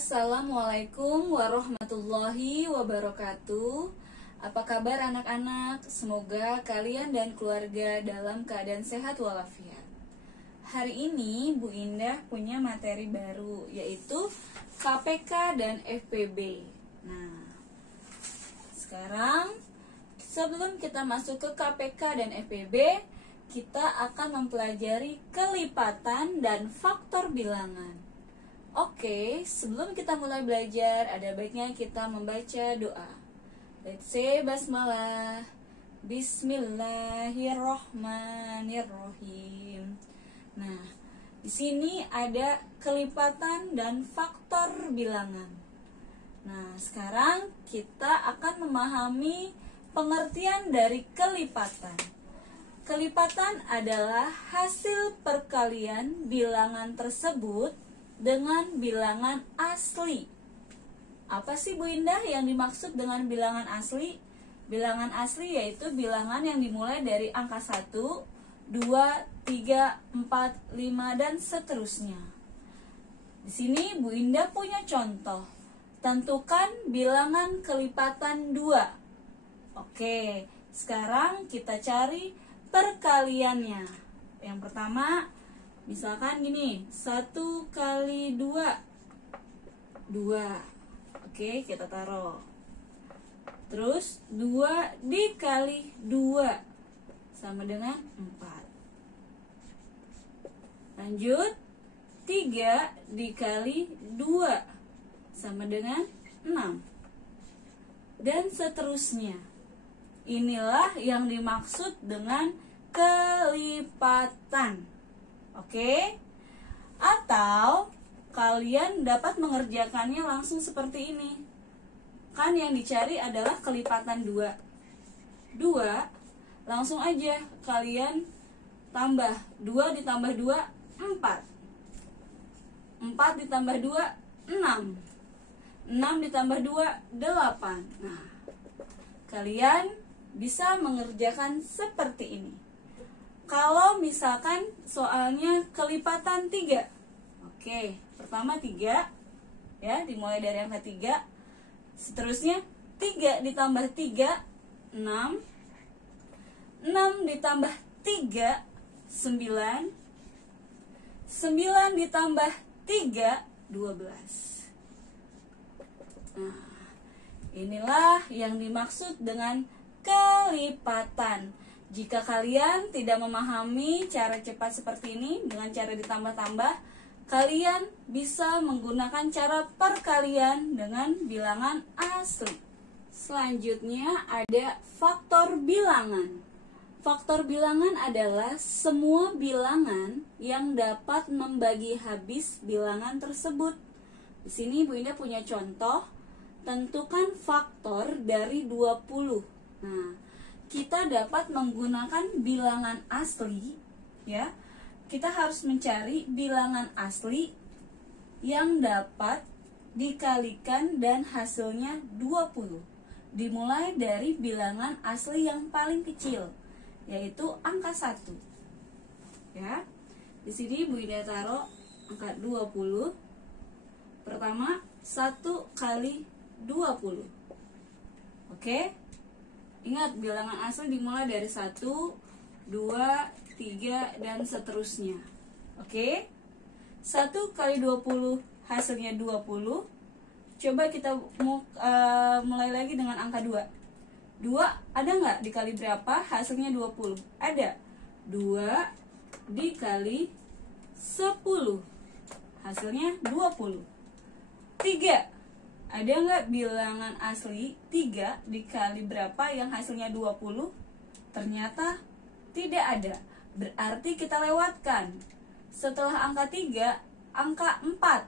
Assalamualaikum warahmatullahi wabarakatuh. Apa kabar anak-anak? Semoga kalian dan keluarga dalam keadaan sehat walafiat. Hari ini Bu Indah punya materi baru, yaitu KPK dan FPB. Nah, sekarang sebelum kita masuk ke KPK dan FPB, kita akan mempelajari kelipatan dan faktor bilangan. Oke, sebelum kita mulai belajar, ada baiknya kita membaca doa. Let's say basmalah. Bismillahirrohmanirrohim. Nah, di sini ada kelipatan dan faktor bilangan. Nah, sekarang kita akan memahami pengertian dari kelipatan. Kelipatan adalah hasil perkalian bilangan tersebut dengan bilangan asli. Apa sih Bu Indah yang dimaksud dengan bilangan asli? Bilangan asli yaitu bilangan yang dimulai dari angka 1, 2, 3, 4, 5, dan seterusnya. Di sini Bu Indah punya contoh. Tentukan bilangan kelipatan 2. Oke, sekarang kita cari perkaliannya. Yang pertama, misalkan gini, 1 kali 2, 2. Oke, kita taruh. Terus 2 dikali 2 sama dengan 4. Lanjut, 3 dikali 2 sama dengan 6. Dan seterusnya. Inilah yang dimaksud dengan kelipatan. Oke? Atau kalian dapat mengerjakannya langsung seperti ini. Kan yang dicari adalah kelipatan 2. 2, langsung aja kalian tambah. 2 ditambah 2, 4. 4 ditambah 2, 6. 6 ditambah 2, 8. Nah, kalian bisa mengerjakan seperti ini. Kalau misalkan soalnya kelipatan 3. Oke, pertama 3. Ya, dimulai dari angka 3. Seterusnya 3 ditambah 3, 6. 6 ditambah 3, 9. 9 ditambah 3, 12. Nah, inilah yang dimaksud dengan kelipatan. Jika kalian tidak memahami cara cepat seperti ini dengan cara ditambah-tambah, kalian bisa menggunakan cara perkalian dengan bilangan asli. Selanjutnya ada faktor bilangan. Faktor bilangan adalah semua bilangan yang dapat membagi habis bilangan tersebut. Di sini Bu Indah punya contoh, tentukan faktor dari 20. Nah, kita dapat menggunakan bilangan asli, ya. Kita harus mencari bilangan asli yang dapat dikalikan dan hasilnya 20. Dimulai dari bilangan asli yang paling kecil, yaitu angka 1. Ya. Di sini Bu Indah taruh angka 20. Pertama, 1 kali 20. Oke? Ingat, bilangan asli dimulai dari 1, 2, 3, dan seterusnya. Oke? 1 kali 20 hasilnya 20. Coba kita mulai lagi dengan angka 2. 2 ada nggak dikali berapa hasilnya 20? Ada. 2 dikali 10 hasilnya 20. 3, ada nggak bilangan asli 3 dikali berapa yang hasilnya 20? Ternyata tidak ada. Berarti kita lewatkan. Setelah angka 3, angka 4.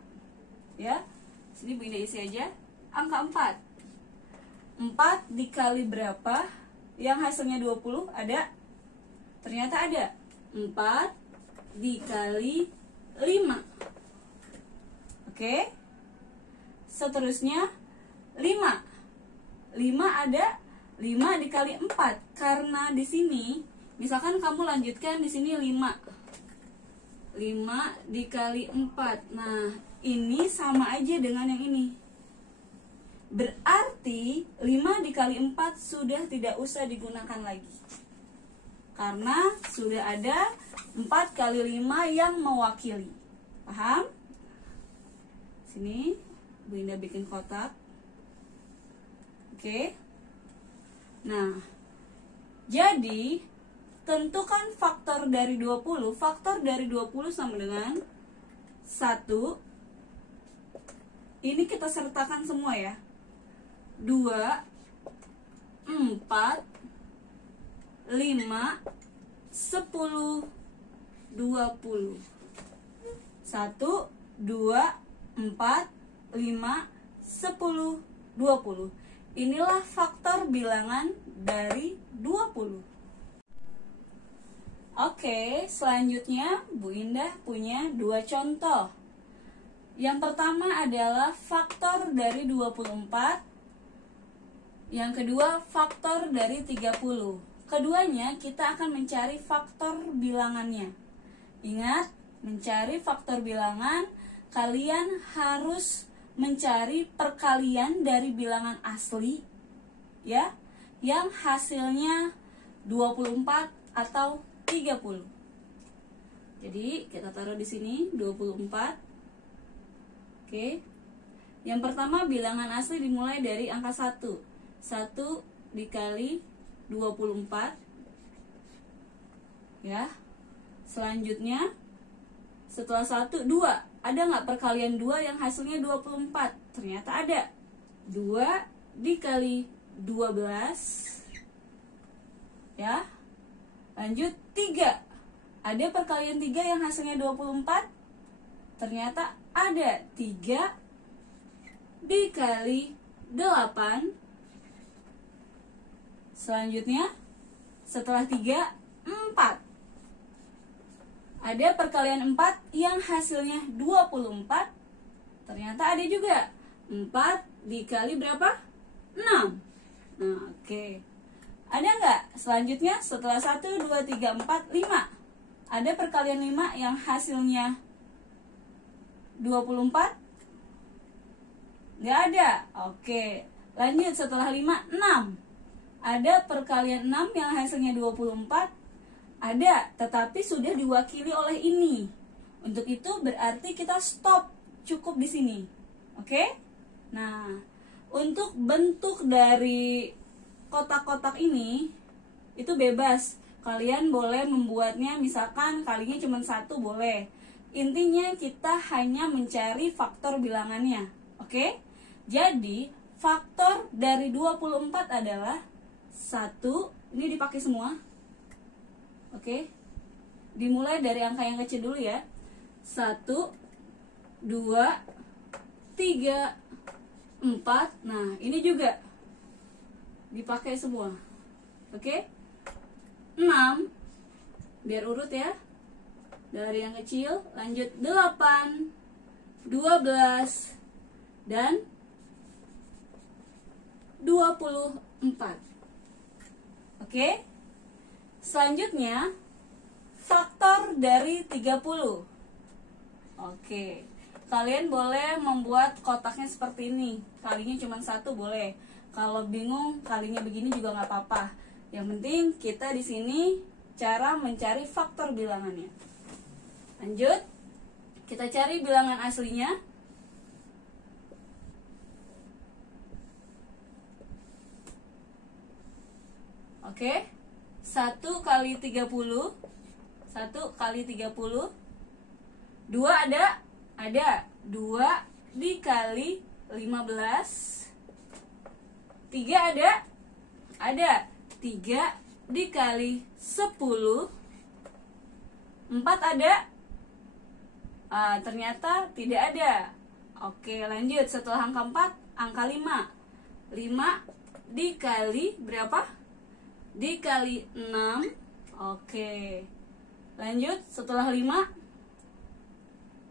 Ya. Sini Bu Indah isi aja. Angka 4. 4 dikali berapa yang hasilnya 20? Ada? Ternyata ada. 4 dikali 5. Oke? Seterusnya 5. 5 ada, 5 dikali 4. Karena di sini misalkan kamu lanjutkan di sini 5. 5 dikali 4. Nah, ini sama aja dengan yang ini. Berarti 5 dikali 4 sudah tidak usah digunakan lagi, karena sudah ada 4 kali 5 yang mewakili. Paham? Sini Bu Indah bikin kotak. Oke. Nah, jadi tentukan faktor dari 20. Faktor dari 20 sama dengan 1. Ini kita sertakan semua ya. 2, 4, 5, 10, 20. 1, 2, 4, 5, 10, 20. Inilah faktor bilangan dari 20. Oke, selanjutnya Bu Indah punya 2 contoh. Yang pertama adalah faktor dari 24. Yang kedua, faktor dari 30. Keduanya kita akan mencari faktor bilangannya. Ingat, mencari faktor bilangan, kalian harus mencari perkalian dari bilangan asli, ya, yang hasilnya 24 atau 30. Jadi, kita taruh di sini 24. Oke. Yang pertama, bilangan asli dimulai dari angka 1. 1 dikali 24, ya. Selanjutnya setelah 1, 2. Ada nggak perkalian 2 yang hasilnya 24? Ternyata ada. 2 dikali 12, ya. Lanjut 3. Ada perkalian 3 yang hasilnya 24? Ternyata ada. 3 dikali 8. Selanjutnya, setelah 3, 4. Ada perkalian 4 yang hasilnya 24. Ternyata ada juga. 4 dikali berapa? 6. Nah, oke. Ada nggak? Selanjutnya, setelah 1, 2, 3, 4, 5. Ada perkalian 5 yang hasilnya 24? Nggak ada. Oke. Lanjut, setelah 5, 6. Ada perkalian 6 yang hasilnya 24? Ada, tetapi sudah diwakili oleh ini. Untuk itu berarti kita stop, cukup di sini. Oke? Nah, untuk bentuk dari kotak-kotak ini itu bebas. Kalian boleh membuatnya, misalkan kalinya cuma 1 boleh. Intinya kita hanya mencari faktor bilangannya. Oke? Jadi, faktor dari 24 adalah 1, ini dipakai semua. Oke. Dimulai dari angka yang kecil dulu ya. 1, 2, 3, 4. Nah, ini juga dipakai semua. Oke. 6. Biar urut ya. Dari yang kecil, lanjut 8, 12, dan 24. Oke. Selanjutnya, faktor dari 30. Oke. Kalian boleh membuat kotaknya seperti ini. Kalinya cuma 1 boleh. Kalau bingung, kalinya begini juga nggak apa-apa. Yang penting kita di sini cara mencari faktor bilangannya. Lanjut. Kita cari bilangan aslinya. Oke. 1 kali 30. 1 kali 30. 2 ada? Ada. 2 dikali 15. 3 ada? Ada. 3 dikali 10. 4 ada? Ternyata tidak ada. Oke, lanjut. Setelah angka 4, angka 5. 5 dikali berapa? Dikali 6. Oke. Lanjut, setelah 5,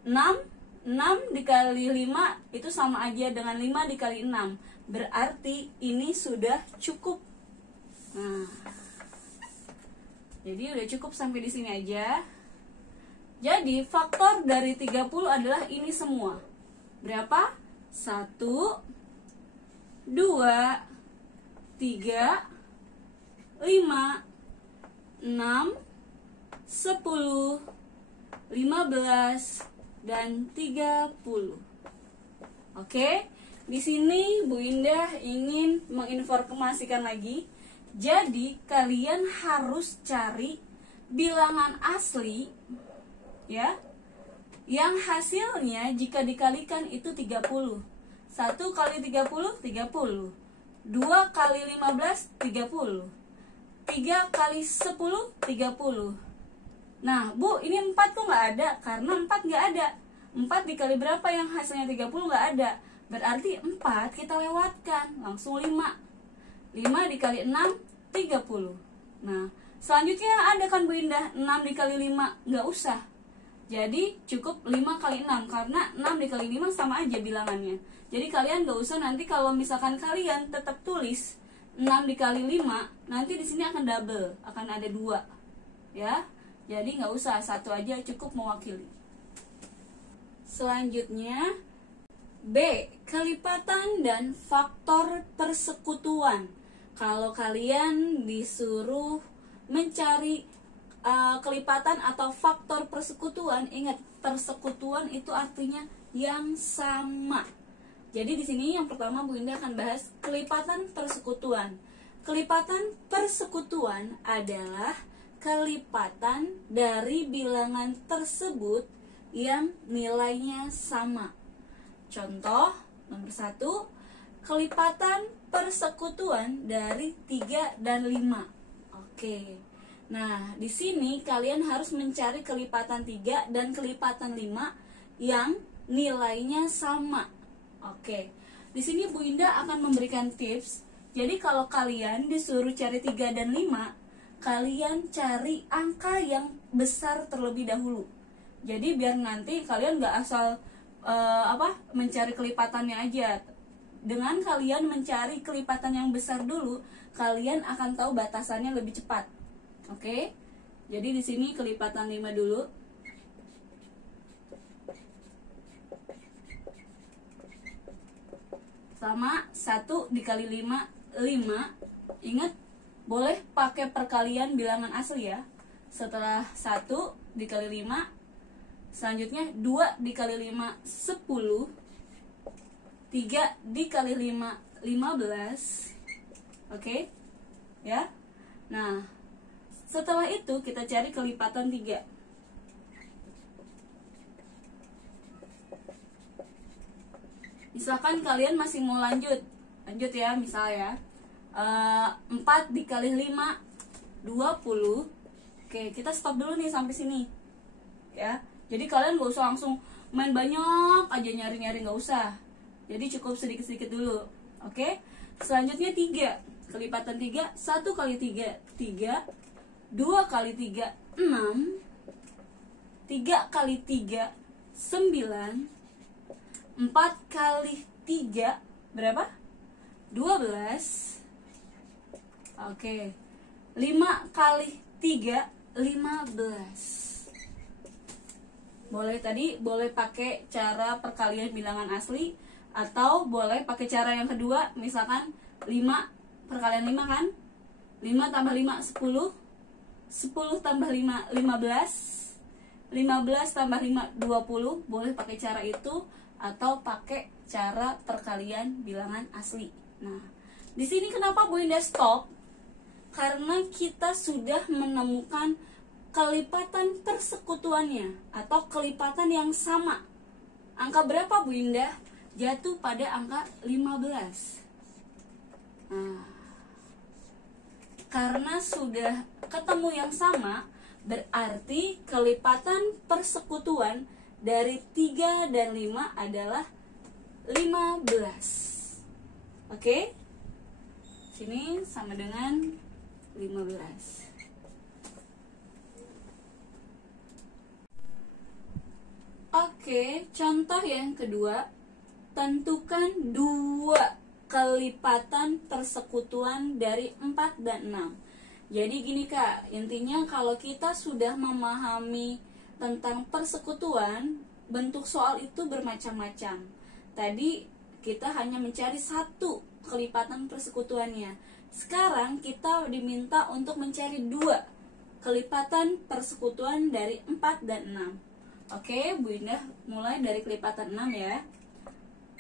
6. 6 dikali 5 itu sama aja dengan 5 dikali 6. Berarti ini sudah cukup. Nah, jadi udah cukup sampai di sini aja. Jadi faktor dari 30 adalah ini semua. Berapa? 1, 2, 3, 5, 6, 10, 15, dan 30. Oke, di sini Bu Indah ingin menginformasikan lagi. Jadi kalian harus cari bilangan asli ya, yang hasilnya jika dikalikan itu 30. 1 kali 30, 30. 2 kali 15, 30. 3 kali 10, 30. Nah, Bu, ini 4 kok nggak ada? Karena 4 nggak ada. 4 dikali berapa yang hasilnya 30 nggak ada. Berarti 4 kita lewatkan, langsung 5. 5 dikali 6, 30. Nah, selanjutnya ada kan Bu Indah, 6 dikali 5, nggak usah. Jadi cukup 5 kali 6, karena 6 dikali 5 sama aja bilangannya. Jadi kalian nggak usah nanti kalau misalkan kalian tetap tulis 6 dikali 5, nanti di sini akan double, akan ada 2. Ya, jadi nggak usah, 1 aja cukup mewakili. Selanjutnya B. Kelipatan dan faktor persekutuan. Kalau kalian disuruh mencari kelipatan atau faktor persekutuan, ingat persekutuan itu artinya yang sama. Jadi di sini yang pertama Bu Indah akan bahas kelipatan persekutuan. Kelipatan persekutuan adalah kelipatan dari bilangan tersebut yang nilainya sama. Contoh nomor 1, kelipatan persekutuan dari 3 dan 5. Oke. Nah, di sini kalian harus mencari kelipatan 3 dan kelipatan 5 yang nilainya sama. Oke. Di sini Bu Indah akan memberikan tips. Jadi kalau kalian disuruh cari 3 dan 5, kalian cari angka yang besar terlebih dahulu. Jadi biar nanti kalian nggak asal mencari kelipatannya aja. Dengan kalian mencari kelipatan yang besar dulu, kalian akan tahu batasannya lebih cepat. Oke? Jadi di sini kelipatan 5 dulu. Sama 1 dikali 5, 5. Ingat, boleh pakai perkalian bilangan asli ya. Setelah 1 dikali 5, selanjutnya 2 dikali 5, 10. 3 dikali 5, 15. Oke? Ya. Nah, setelah itu kita cari kelipatan 3. Misalkan kalian masih mau lanjut ya, misalnya 4 dikali 5, 20. Oke, kita stop dulu nih sampai sini ya. Jadi kalian gak usah langsung main banyak aja nyari-nyari, gak usah. Jadi cukup sedikit-sedikit dulu. Oke. Selanjutnya 3. Kelipatan 3, 1 kali 3, 3. 2 kali 3, 6. 3 kali 3, 9. 4 kali 3, berapa? 12. Oke. 5 kali 3, 15. Boleh pakai cara perkalian bilangan asli, atau boleh pakai cara yang kedua, misalkan 5 perkalian 5 kan? 5 tambah 5, 10. 10 tambah 5, 15. 15 tambah 5, 20. Boleh pakai cara itu atau pakai cara perkalian bilangan asli. Nah, di sini kenapa Bu Indah stop? Karena kita sudah menemukan kelipatan persekutuannya atau kelipatan yang sama. Angka berapa Bu Indah? Jatuh pada angka 15. Nah, karena sudah ketemu yang sama, berarti kelipatan persekutuan dari 3 dan 5 adalah 15. Oke? Sini sama dengan 15. Oke, contoh yang kedua, tentukan 2 kelipatan persekutuan dari 4 dan 6. Jadi gini Kak, intinya kalau kita sudah memahami tentang persekutuan, bentuk soal itu bermacam-macam. Tadi kita hanya mencari satu kelipatan persekutuannya. Sekarang kita diminta untuk mencari 2 kelipatan persekutuan dari 4 dan 6. Oke, Bu Indah mulai dari kelipatan 6 ya.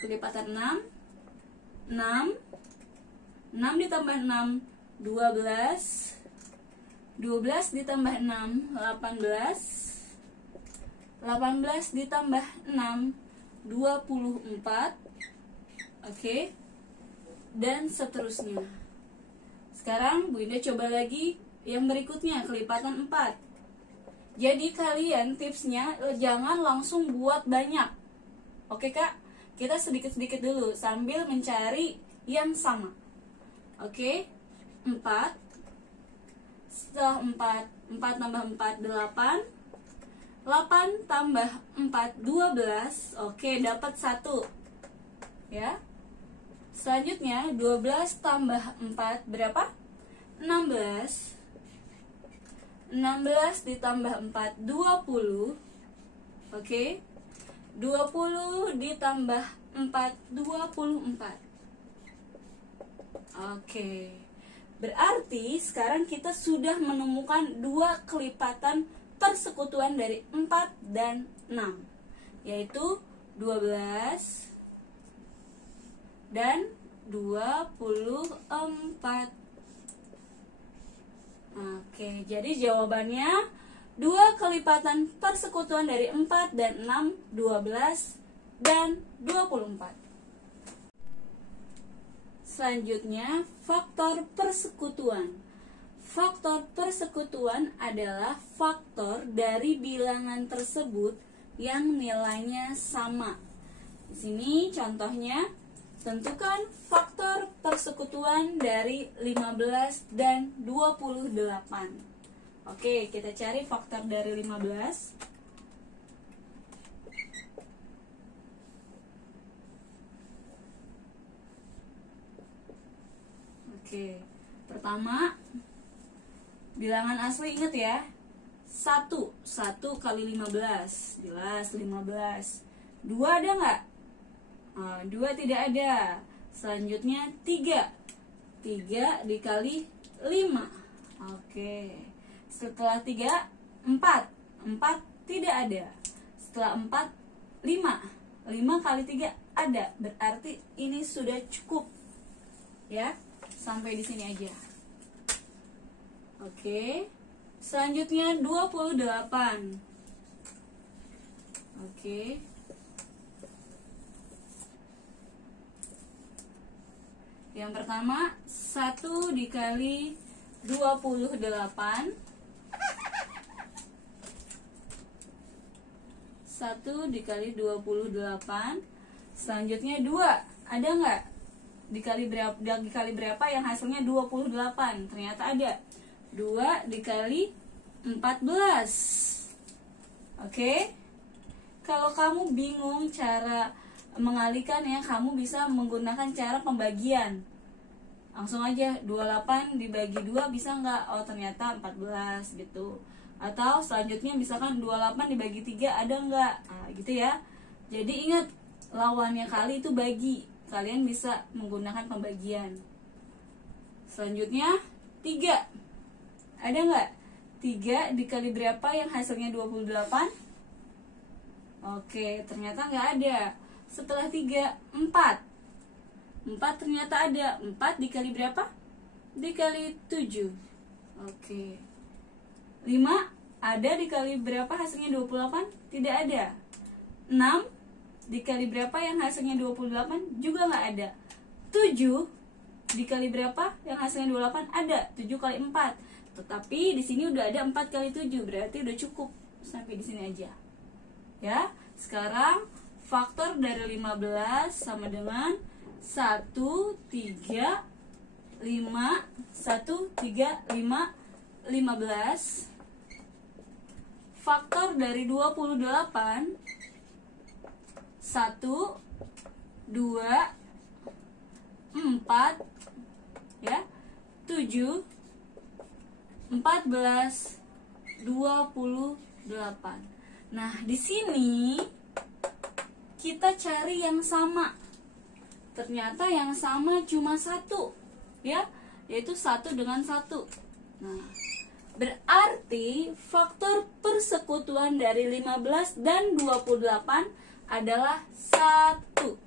Kelipatan 6, 6 ditambah 6, 12. 12 ditambah 6, 18. 18 ditambah 6, 24. Oke. Dan seterusnya. Sekarang Bu Indah coba lagi yang berikutnya, kelipatan 4. Jadi kalian tipsnya jangan langsung buat banyak. Oke Kak? Kita sedikit-sedikit dulu sambil mencari yang sama. Oke? 4. Setelah 4, 4 tambah 4, 8. 8 tambah 4, 12. Oke, dapat 1. Ya. Selanjutnya 12 tambah 4 berapa? 16. 16 ditambah 4, 20. Oke. 20 ditambah 4, 24. Oke. Berarti sekarang kita sudah menemukan 2 kelipatan persekutuan dari 4 dan 6, yaitu 12 dan 24. Oke, jadi jawabannya 2 kelipatan persekutuan dari 4 dan 6, 12 dan 24. Selanjutnya, faktor persekutuan. Faktor persekutuan adalah faktor dari bilangan tersebut yang nilainya sama. Di sini contohnya, tentukan faktor persekutuan dari 15 dan 28. Oke, kita cari faktor dari 15. Oke, pertama, bilangan asli ingat ya. 1 kali 15. Jelas 15. 2 ada nggak? 2 tidak ada. Selanjutnya 3 dikali 5. Oke. Setelah 3, 4 tidak ada. Setelah 4, 5 kali 3 ada. Berarti ini sudah cukup. Ya, sampai di sini aja. Oke. Selanjutnya 28. Oke. Yang pertama, 1 dikali 28. 1 dikali 28. Selanjutnya 2. Ada nggak? Dikali berapa yang hasilnya 28? Ternyata ada. 2 dikali 14. Oke? Kalau kamu bingung cara mengalihkan ya, kamu bisa menggunakan cara pembagian. Langsung aja 28 dibagi 2 bisa nggak? Oh ternyata 14 gitu. Atau selanjutnya misalkan 28 dibagi 3 ada nggak? Gitu ya. Jadi ingat, lawannya kali itu bagi. Kalian bisa menggunakan pembagian. Selanjutnya 3. Ada nggak? 3 dikali berapa yang hasilnya 28? Oke, ternyata nggak ada. Setelah 3, 4 ternyata ada. 4 dikali berapa? Dikali 7. Oke. 5 ada dikali berapa hasilnya 28? Tidak ada. 6 dikali berapa yang hasilnya 28? Juga nggak ada. 7 dikali berapa yang hasilnya 28? Ada. 7 kali 4. Tetapi di sini udah ada 4 kali 7, berarti udah cukup sampai di sini aja. Ya, sekarang faktor dari 15 sama dengan 1, 3, 5, 15. Faktor dari 28, 1, 2, 4, ya, 7, 14, 28. Nah, di sini kita cari yang sama. Ternyata yang sama cuma 1, ya, yaitu 1 dengan 1. Nah, berarti faktor persekutuan dari 15 dan 28 adalah 1.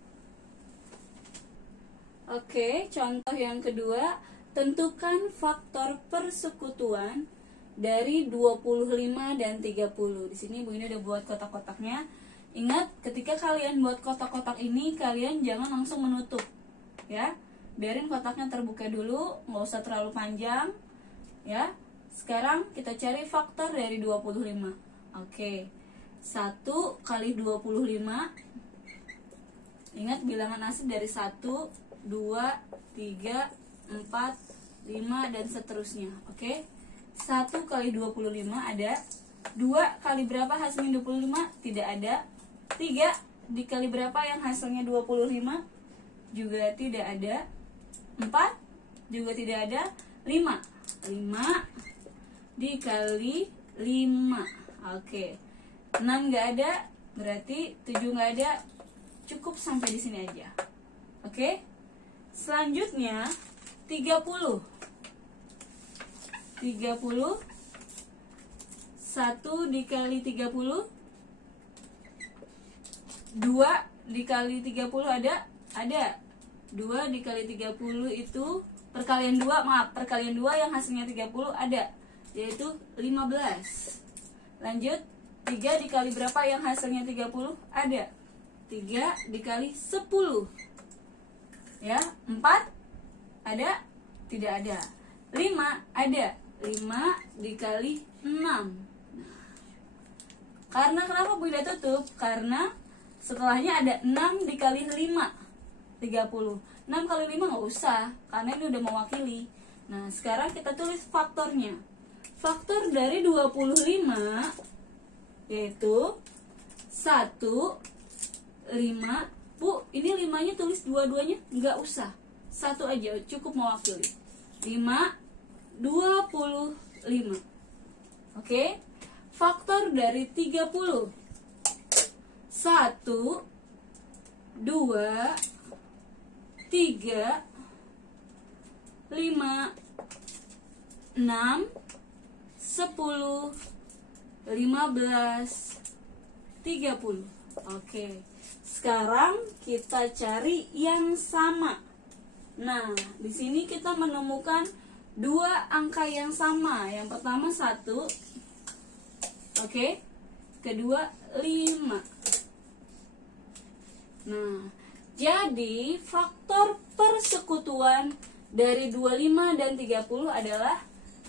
Oke, contoh yang kedua, tentukan faktor persekutuan dari 25 dan 30. Di sini Bu ini udah buat kotak-kotaknya. Ingat, ketika kalian buat kotak-kotak ini, kalian jangan langsung menutup, ya. Biarin kotaknya terbuka dulu, nggak usah terlalu panjang, ya. Sekarang kita cari faktor dari 25. Oke, 1 kali 25. Ingat bilangan asli dari 1, 2, 3, 4, 5, dan seterusnya. Oke, 1 kali 25 ada. 2 kali berapa hasilnya 25? Tidak ada. 3 dikali berapa yang hasilnya 25? Juga tidak ada. 4 juga tidak ada. 5 dikali 5. Oke, 6 nggak ada, berarti 7 nggak ada. Cukup sampai di sini aja. Oke, selanjutnya 30. 1 dikali 30. 2 dikali 30 ada? Ada. 2 dikali 30 itu perkalian 2, perkalian 2 yang hasilnya 30 ada, yaitu 15. Lanjut, 3 dikali berapa yang hasilnya 30? Ada. 3 dikali 10. Ya, 4 ada? Tidak ada. 5 ada. 5 dikali 6. Karena kenapa Bu tidak tutup? Karena setelahnya ada 6 dikali 5, 30. 6 kali 5 nggak usah, karena ini udah mewakili. Nah, sekarang kita tulis faktornya. Faktor dari 25 yaitu 1, 5. Bu, ini 5-nya tulis dua-duanya? Nggak usah, 1 aja, cukup mewakili. 5, 25. Oke, faktor dari 30. 1, 2, 3, 5, 6, 10, 15, 30. Oke, sekarang kita cari yang sama. Nah, di sini kita menemukan 2 angka yang sama. Yang pertama 1, oke, kedua 5. Nah, jadi faktor persekutuan dari 25 dan 30 adalah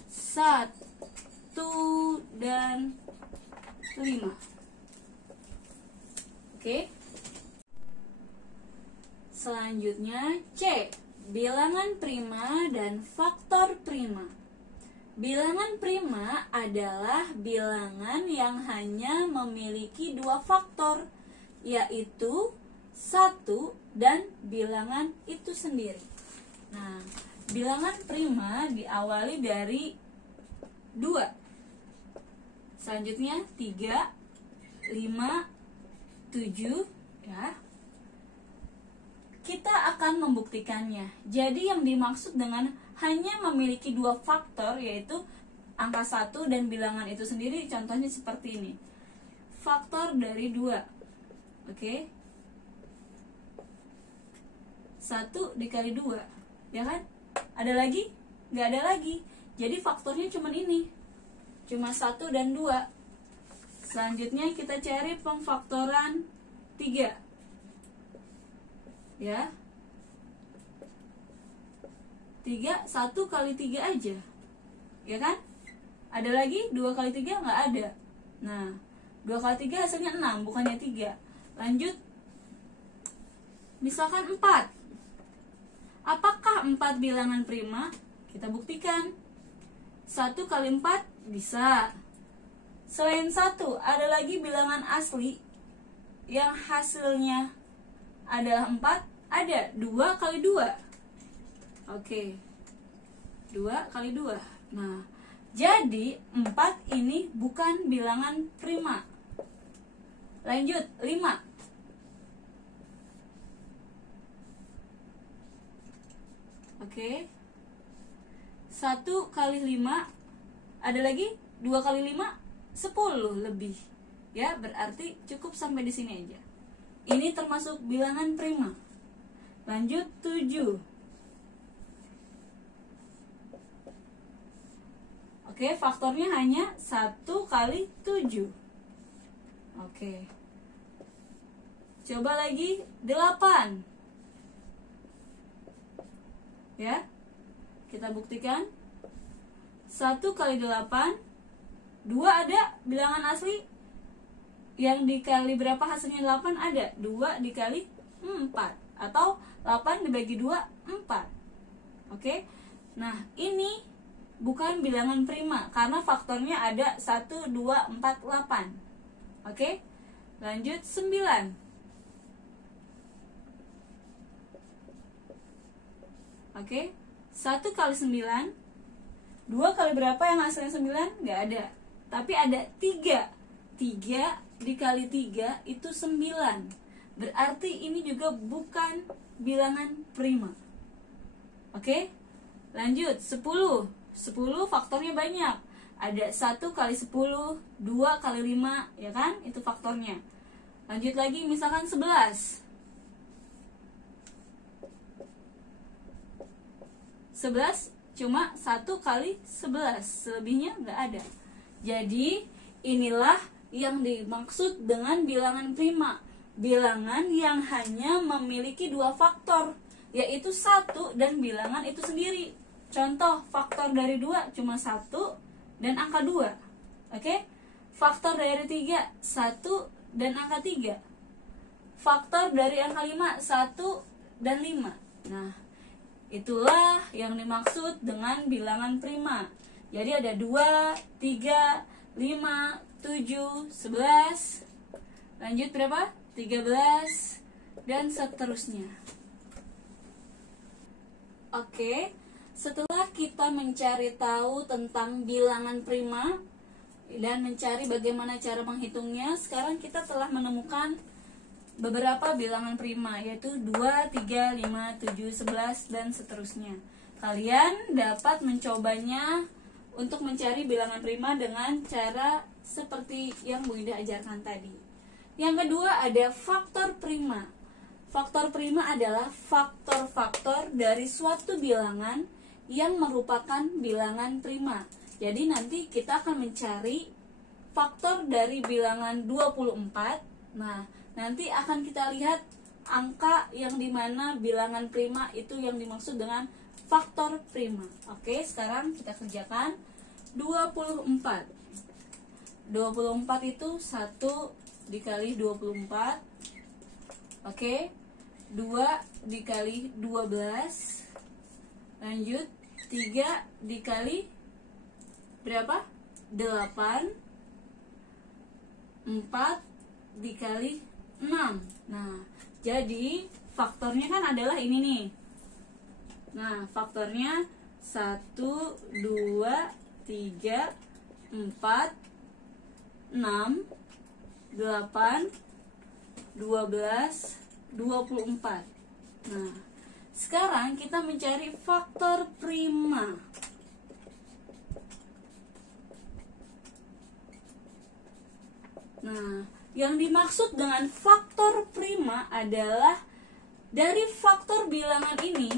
1 dan 5. Oke. Selanjutnya C, bilangan prima dan faktor prima. Bilangan prima adalah bilangan yang hanya memiliki 2 faktor, yaitu 1 dan bilangan itu sendiri. Nah, bilangan prima diawali dari 2. Selanjutnya 3, 5, 7, ya. Kita akan membuktikannya. Jadi yang dimaksud dengan hanya memiliki 2 faktor, yaitu angka 1 dan bilangan itu sendiri, contohnya seperti ini. Faktor dari 2. Oke. 1 dikali 2, ya kan? Ada lagi? Nggak ada lagi. Jadi faktornya cuma ini, cuma 1 dan 2. Selanjutnya kita cari pemfaktoran 3, ya. 3, 1 kali 3 aja, ya kan? Ada lagi? 2 kali 3 nggak ada. Nah, 2 kali 3 hasilnya 6, bukannya 3. Lanjut, misalkan 4. Apakah 4 bilangan prima? Kita buktikan. 1 kali 4 bisa. Selain 1, ada lagi bilangan asli yang hasilnya adalah 4? Ada. 2 kali 2. Oke. 2 kali 2. Nah, jadi 4 ini bukan bilangan prima. Lanjut, 5. Oke. 1 kali 5, ada lagi 2 kali 5, 10 lebih. Ya, berarti cukup sampai di sini aja. Ini termasuk bilangan prima. Lanjut 7. Oke, faktornya hanya 1 kali 7. Oke. Coba lagi 8. Ya. Kita buktikan. 1 kali 8. 2 ada bilangan asli. Yang dikali berapa hasilnya 8 ada. 2 dikali 4. Atau 8 dibagi 2, 4. Oke. Nah, ini bukan bilangan prima karena faktornya ada 1, 2, 4, 8. Oke. Lanjut 9. Oke. 1 kali 9. 2 kali berapa yang hasilnya 9? Nggak ada. Tapi ada 3. 3 dikali 3 itu 9. Berarti ini juga bukan bilangan prima. Oke. Lanjut 10. 10 faktornya banyak. Ada 1 kali 10, 2 kali 5, ya kan? Itu faktornya. Lanjut lagi misalkan 11. 11 cuma 1 kali 11, selebihnya nggak ada. Jadi inilah yang dimaksud dengan bilangan prima. Bilangan yang hanya memiliki 2 faktor, yaitu 1 dan bilangan itu sendiri. Contoh, faktor dari 2 cuma 1 dan angka 2. Oke? Faktor dari 3, 1 dan angka 3. Faktor dari angka 5, 1 dan 5. Nah, itulah yang dimaksud dengan bilangan prima. Jadi ada 2, 3, 5, 7, 11. Lanjut berapa? 13 dan seterusnya. Oke, setelah kita mencari tahu tentang bilangan prima dan mencari bagaimana cara menghitungnya, sekarang kita telah menemukan beberapa bilangan prima, yaitu 2, 3, 5, 7, 11 dan seterusnya. Kalian dapat mencobanya untuk mencari bilangan prima dengan cara seperti yang Bu Indah ajarkan tadi. Yang kedua ada faktor prima. Faktor prima adalah faktor-faktor dari suatu bilangan yang merupakan bilangan prima. Jadi nanti kita akan mencari faktor dari bilangan 24. Nah, nanti akan kita lihat angka yang dimana bilangan prima itu yang dimaksud dengan faktor prima. Oke, sekarang kita kerjakan 24. 24 itu 1 dikali 24. Oke. 2 dikali 12. Lanjut 3 dikali berapa? 8. 4 dikali 6. Nah, jadi faktornya kan adalah ini nih. Nah, faktornya 1, 2, 3, 4, 6, 8, 12, 24. Nah, sekarang kita mencari faktor prima. Nah, yang dimaksud dengan faktor prima adalah dari faktor bilangan ini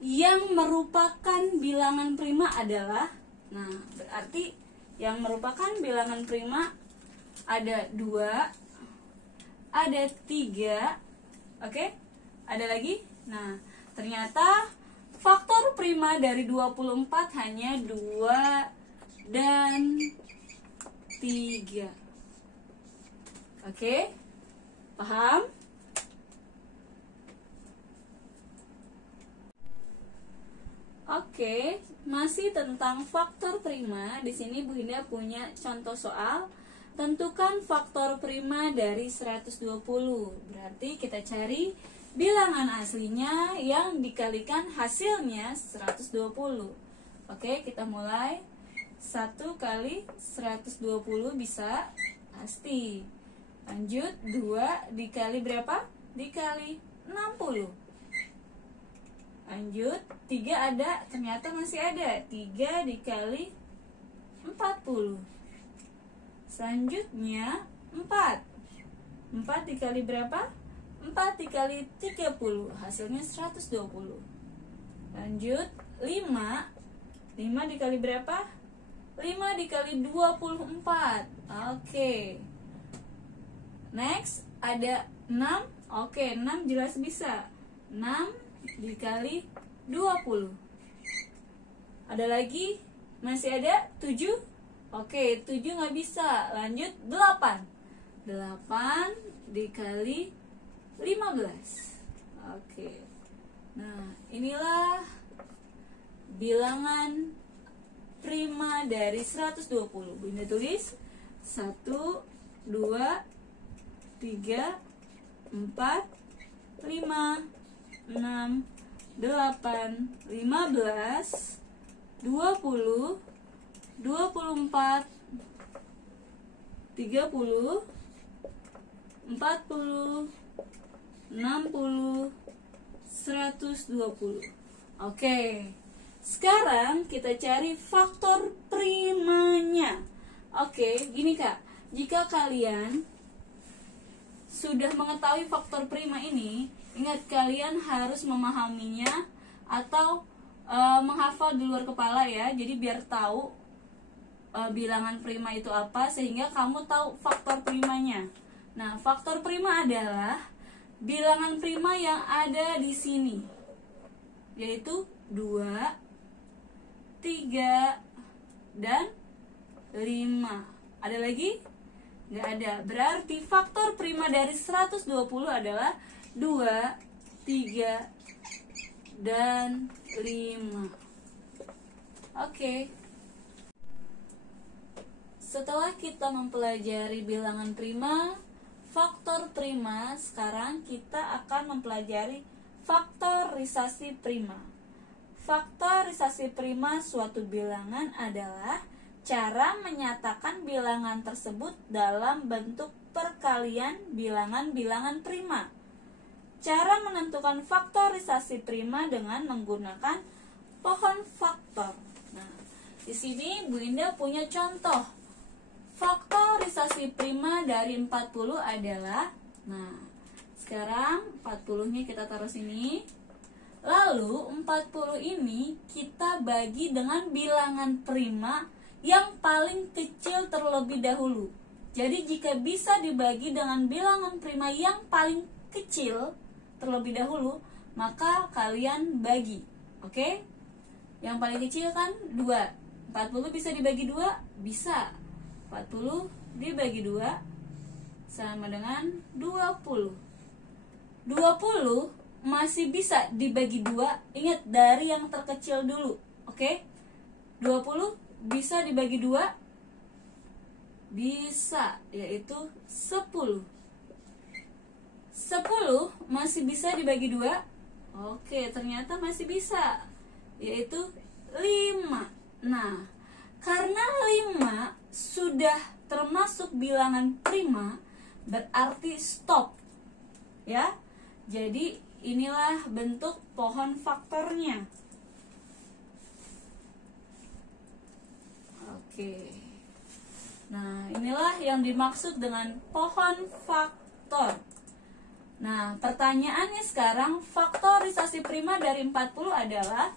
yang merupakan bilangan prima adalah, nah, berarti yang merupakan bilangan prima ada 2, ada 3, oke? Ada lagi? Nah, ternyata faktor prima dari 24 hanya 2 dan 3. Oke? Paham? Oke, masih tentang faktor prima. Di sini Bu Indah punya contoh soal. Tentukan faktor prima dari 120. Berarti kita cari bilangan aslinya yang dikalikan hasilnya 120. Oke, kita mulai. 1 kali 120 bisa pasti. Lanjut 2 dikali berapa? Dikali 60. Lanjut, 3 ada, ternyata masih ada. 3 dikali 40. Selanjutnya 4. 4 dikali berapa? 4 dikali 30, hasilnya 120. Lanjut, 5. 5 dikali berapa? 5 dikali 24. Oke. Next, ada 6. Oke, 6 jelas bisa. 6 dikali 20. Ada lagi? Masih ada? 7? Oke, 7 nggak bisa. Lanjut, 8. 8 dikali 15. Oke. Nah, inilah bilangan prima dari 120. Bunda tulis 1, 2, 3, 4, 5, 6, 8, 15, 20, 24, 30, 40, 60, 120. Oke. Sekarang kita cari faktor primanya. Oke, gini Kak. Jika kalian sudah mengetahui faktor prima ini, ingat kalian harus memahaminya atau menghafal di luar kepala ya. Jadi biar tahu bilangan prima itu apa, sehingga kamu tahu faktor primanya. Nah, faktor prima adalah bilangan prima yang ada di sini, yaitu 2, 3, dan 5. Ada lagi? Nggak ada. Berarti faktor prima dari 120 adalah 2, 3, dan 5. Oke. Setelah kita mempelajari bilangan prima, faktor prima, sekarang kita akan mempelajari faktorisasi prima. Faktorisasi prima suatu bilangan adalah cara menyatakan bilangan tersebut dalam bentuk perkalian bilangan-bilangan prima. Cara menentukan faktorisasi prima dengan menggunakan pohon faktor. Nah, di sini Bu Indah punya contoh. Faktorisasi prima dari 40 adalah, nah, sekarang 40-nya kita taruh sini. Lalu 40 ini kita bagi dengan bilangan prima yang paling kecil terlebih dahulu. Jadi jika bisa dibagi dengan bilangan prima yang paling kecil terlebih dahulu, maka kalian bagi. Oke? Yang paling kecil kan 2. 40 bisa dibagi 2? Bisa. 40 dibagi 2 sama dengan 20. 20 masih bisa dibagi 2. Ingat, dari yang terkecil dulu. Oke? 20 bisa dibagi 2? Bisa, yaitu 10. 10 masih bisa dibagi 2? Oke, ternyata masih bisa, yaitu 5. Nah, karena 5 sudah termasuk bilangan prima, berarti stop. Ya. Jadi inilah bentuk pohon faktornya. Oke. Nah, inilah yang dimaksud dengan pohon faktor. Nah, pertanyaannya sekarang, faktorisasi prima dari 40 adalah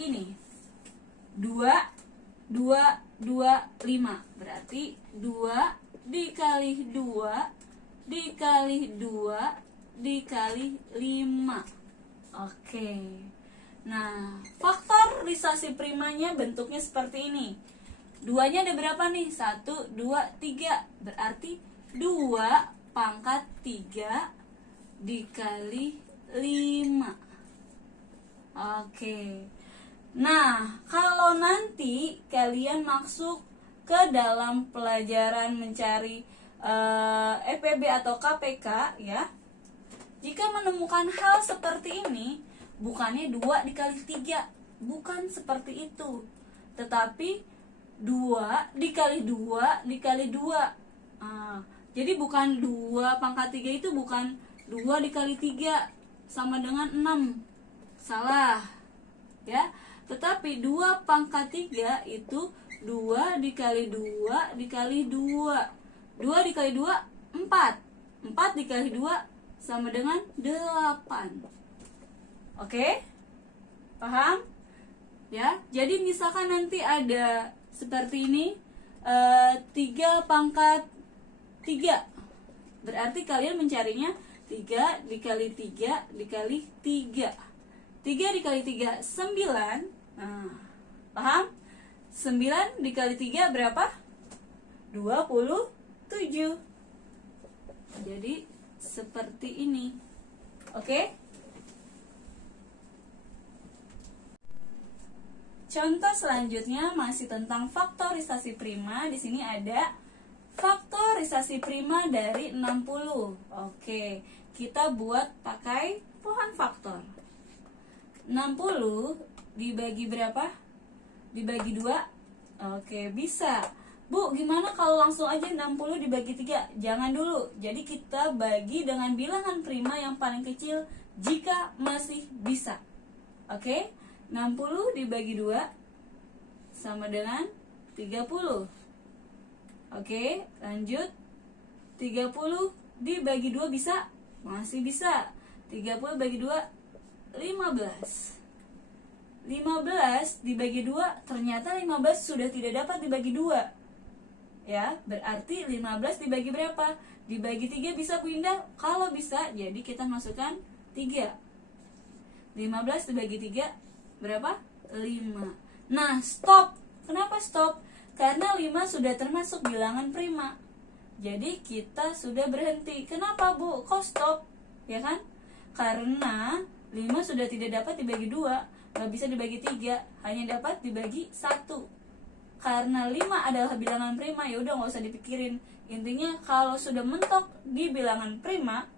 ini. 2, 2, 2, 5. Berarti 2 dikali 2 dikali 2 dikali 5. Oke. Nah, faktorisasi primanya bentuknya seperti ini. 2-nya ada berapa nih? 1, 2, 3. Berarti 2 pangkat 3 dikali 5. Oke. Nah, kalau nanti kalian masuk ke dalam pelajaran mencari EPB atau KPK ya, jika menemukan hal seperti ini, bukannya 2 dikali 3, bukan seperti itu, tetapi 2 dikali 2 dikali 2. Jadi bukan 2 pangkat 3 itu bukan 2 dikali 3 sama dengan 6. Salah. Ya. Tetapi 2 pangkat 3 itu 2 dikali 2 dikali 2. 2 dikali 2, 4. 4 dikali 2 sama dengan 8. Oke? Paham? Ya, jadi misalkan nanti ada seperti ini, 3 pangkat 3. Berarti kalian mencarinya 3 dikali 3 dikali 3. 3 dikali 3, 9. Nah, paham? 9 dikali 3 berapa? 27. Jadi seperti ini. Oke? Contoh selanjutnya masih tentang faktorisasi prima. Di sini ada faktorisasi prima dari 60. Oke, kita buat pakai pohon faktor. 60 dibagi berapa? Dibagi 2. Oke, bisa. Bu, gimana kalau langsung aja 60 dibagi 3? Jangan dulu. Jadi kita bagi dengan bilangan prima yang paling kecil jika masih bisa. Oke, 60 dibagi 2 sama dengan 30. Oke, lanjut. 30 dibagi 2 bisa? Masih bisa. 30 bagi 2, 15. 15 dibagi 2, ternyata 15 sudah tidak dapat dibagi 2. Ya, berarti 15 dibagi berapa? Dibagi 3 bisa Bu Indah? Kalau bisa, jadi kita masukkan 3. 15 dibagi 3 berapa? 5. Nah, stop. Kenapa stop? Karena 5 sudah termasuk bilangan prima. Jadi kita sudah berhenti. Kenapa Bu? Kok stop? Ya kan? Karena 5 sudah tidak dapat dibagi 2, nggak bisa dibagi 3, hanya dapat dibagi 1. Karena 5 adalah bilangan prima, ya udah nggak usah dipikirin. Intinya kalau sudah mentok di bilangan prima,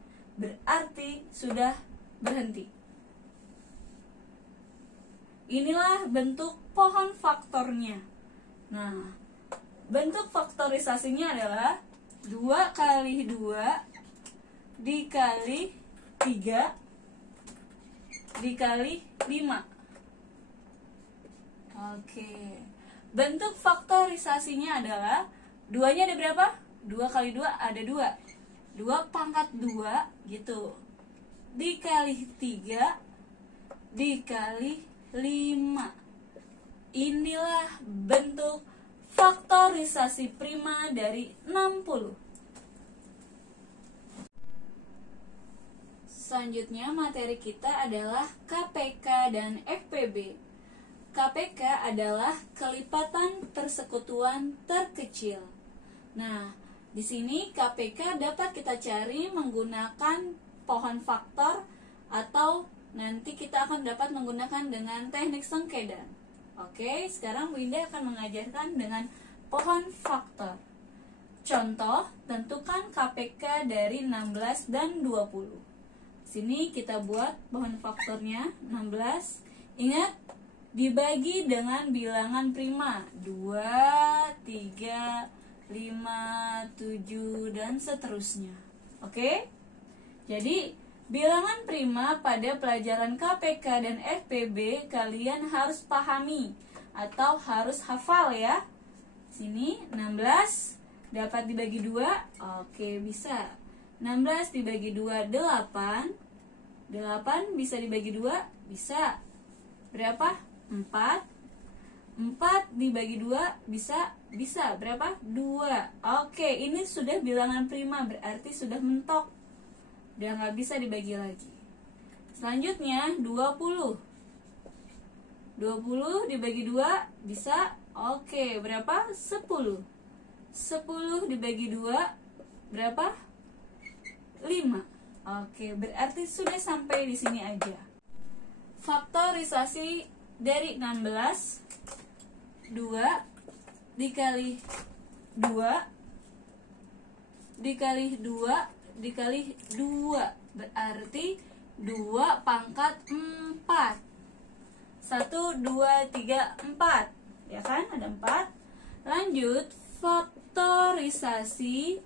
berarti sudah berhenti. Inilah bentuk pohon faktornya. Nah, bentuk faktorisasinya adalah 2 kali 2 dikali 3 dikali 5. Oke. Bentuk faktorisasinya adalah 2-nya ada berapa? 2 kali 2 ada 2. 2 pangkat 2 gitu. Dikali 3 dikali 5. Inilah bentuk faktorisasi prima dari 60. Selanjutnya materi kita adalah KPK dan FPB. KPK adalah kelipatan persekutuan terkecil. Nah, di sini KPK dapat kita cari menggunakan pohon faktor atau nanti kita akan dapat menggunakan dengan teknik sengkedan. Oke, sekarang Bu Indah akan mengajarkan dengan pohon faktor. Contoh, tentukan KPK dari 16 dan 20. Sini kita buat pohon faktornya 16. Ingat, dibagi dengan bilangan prima 2, 3, 5, 7, dan seterusnya. Oke? Jadi, bilangan prima pada pelajaran KPK dan FPB kalian harus pahami atau harus hafal ya. Sini 16 dapat dibagi 2. Oke, bisa. 16 dibagi 2, 8. 8 bisa dibagi 2? Bisa. Berapa? 4. 4 dibagi 2 bisa? Bisa. Berapa? 2. Oke, ini sudah bilangan prima, berarti sudah mentok. Udah nggak bisa dibagi lagi. Selanjutnya 20. 20 dibagi 2 bisa? Oke, berapa? 10. 10 dibagi 2 berapa? 5. Oke, berarti sudah sampai di sini aja. Faktorisasi dari 16, 2 dikali 2 dikali 2 dikali 2 berarti 2 pangkat 4. 1, 2, 3, 4. Ya kan? Ada 4. Lanjut, faktorisasi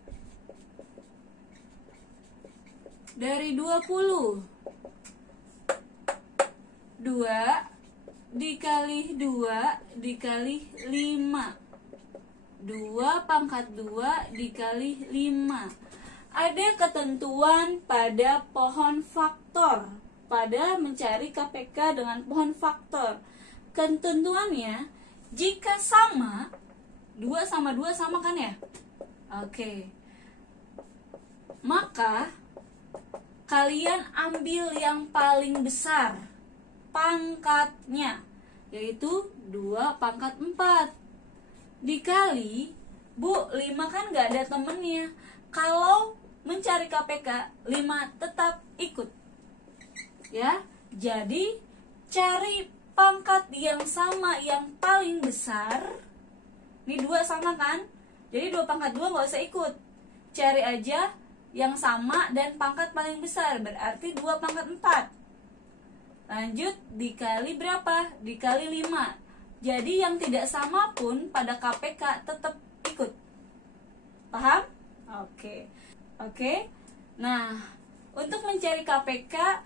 dari 20. 2 dikali 2 dikali 5. 2 pangkat 2 dikali 5. Ada ketentuan pada pohon faktor, pada mencari KPK dengan pohon faktor. Ketentuannya, jika sama, 2 sama 2 sama kan ya? Oke. Maka kalian ambil yang paling besar pangkatnya, yaitu 2 pangkat 4 dikali, Bu, 5 kan gak ada temennya. Kalau mencari KPK, 5 tetap ikut. Ya, jadi cari pangkat yang sama yang paling besar. Ini 2 sama kan? Jadi 2 pangkat 2 gak usah ikut. Cari aja yang sama dan pangkat paling besar, berarti 2 pangkat 4. Lanjut, dikali berapa? Dikali 5. Jadi yang tidak sama pun pada KPK tetap ikut. Paham? Oke. Nah, untuk mencari KPK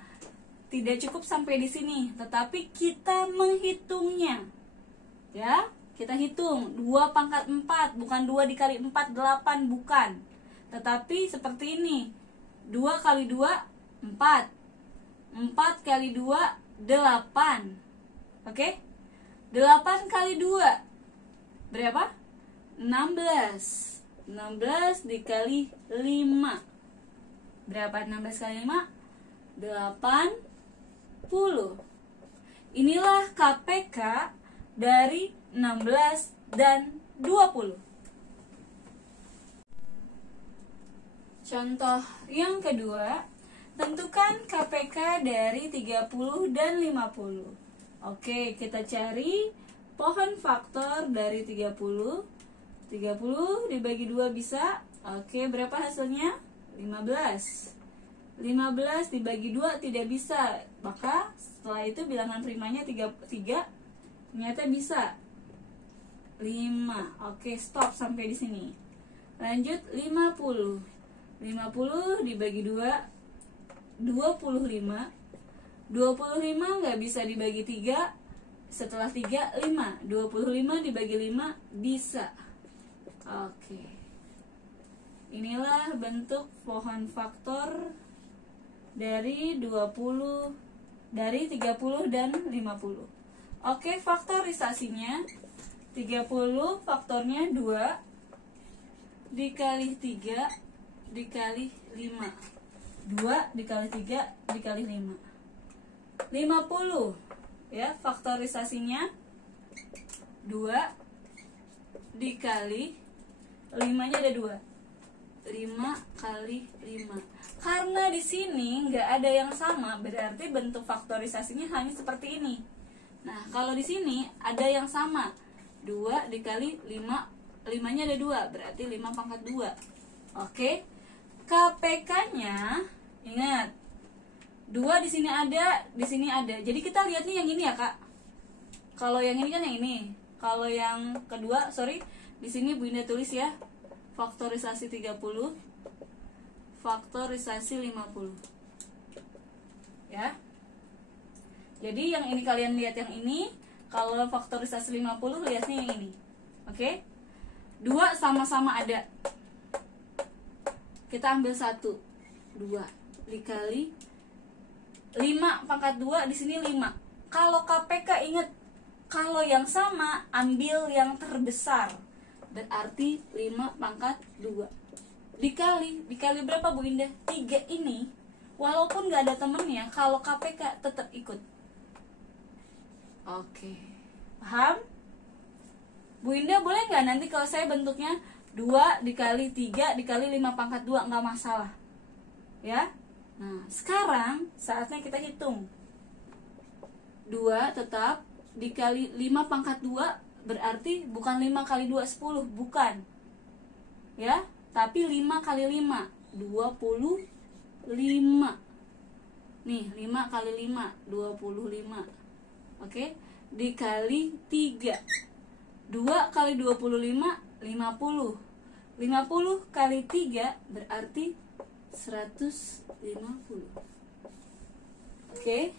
tidak cukup sampai di sini, tetapi kita menghitungnya. Ya, kita hitung 2 pangkat 4, bukan 2 dikali 4 8, bukan. Tetapi seperti ini. 2 kali 2 4. 4 kali 2 8. Oke? 8 kali 2 berapa? 16. 16 dikali 5. Berapa 16 kali 5? 80. Inilah KPK dari 16 dan 20. Contoh yang kedua, tentukan KPK dari 30 dan 50. Oke, kita cari pohon faktor dari 30. 30 dibagi 2 bisa. Oke, berapa hasilnya? 15. 15 dibagi 2 tidak bisa. Maka setelah itu bilangan primanya 3 ternyata bisa. 5. Oke, stop sampai di sini. Lanjut 50. 50 dibagi 2 25. 25 nggak bisa dibagi 3. Setelah 3 5. 25 dibagi 5 bisa. Oke. Inilah bentuk pohon faktor dari 20, dari 30 dan 50. Oke, faktorisasinya 30 faktornya 2 dikali 3 dikali 5. 2 dikali 3 dikali 5. 50. Ya, faktorisasinya 2 dikali 5-nya ada 2. 5 kali 5. Karena di sini nggak ada yang sama, berarti bentuk faktorisasinya hanya seperti ini. Nah, kalau di sini ada yang sama. 2 dikali 5, 5-nya ada 2, berarti 5 pangkat 2. Oke. KPK-nya, ingat, 2 di sini ada, di sini ada. Jadi kita lihat nih yang ini ya, Kak. Kalau yang ini kan yang ini. Kalau yang kedua, di sini Bu Indah tulis ya. Faktorisasi 30, faktorisasi 50. Ya. Jadi yang ini kalian lihat yang ini, kalau faktorisasi 50 lihatnya yang ini. Oke? 2 sama-sama ada. Kita ambil 1. 2 dikali 5 pangkat 2, di sini 5. Kalau KPK ingat, kalau yang sama ambil yang terbesar. Berarti 5 pangkat 2 dikali berapa Bu Indah? 3 ini walaupun gak ada temennya, kalau KPK tetap ikut. Oke, paham? Bu Indah boleh gak nanti kalau saya bentuknya 2 dikali 3 dikali 5 pangkat 2, gak masalah ya. Nah, sekarang saatnya kita hitung. 2 tetap dikali 5 pangkat 2 berarti bukan 5 kali 2 10, bukan ya, tapi 5 kali 5 25. Nih, 5 kali 5 25. Oke, dikali 3. 2 kali 25 50. 50 kali 3 berarti 150. Oke.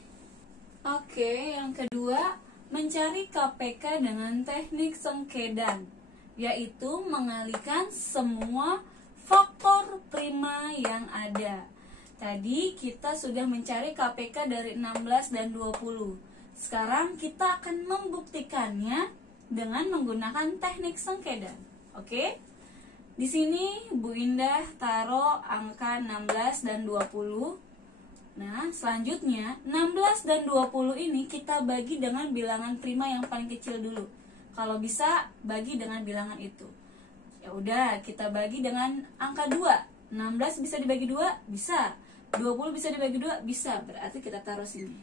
Oke, yang kedua, mencari KPK dengan teknik sengkedan, yaitu mengalihkan semua faktor prima yang ada. Tadi kita sudah mencari KPK dari 16 dan 20. Sekarang kita akan membuktikannya dengan menggunakan teknik sengkedan. Oke? Di sini Bu Indah taruh angka 16 dan 20. Nah, selanjutnya 16 dan 20 ini kita bagi dengan bilangan prima yang paling kecil dulu. Kalau bisa bagi dengan bilangan itu. Ya udah, kita bagi dengan angka 2. 16 bisa dibagi 2? Bisa. 20 bisa dibagi 2? Bisa. Berarti kita taruh sini.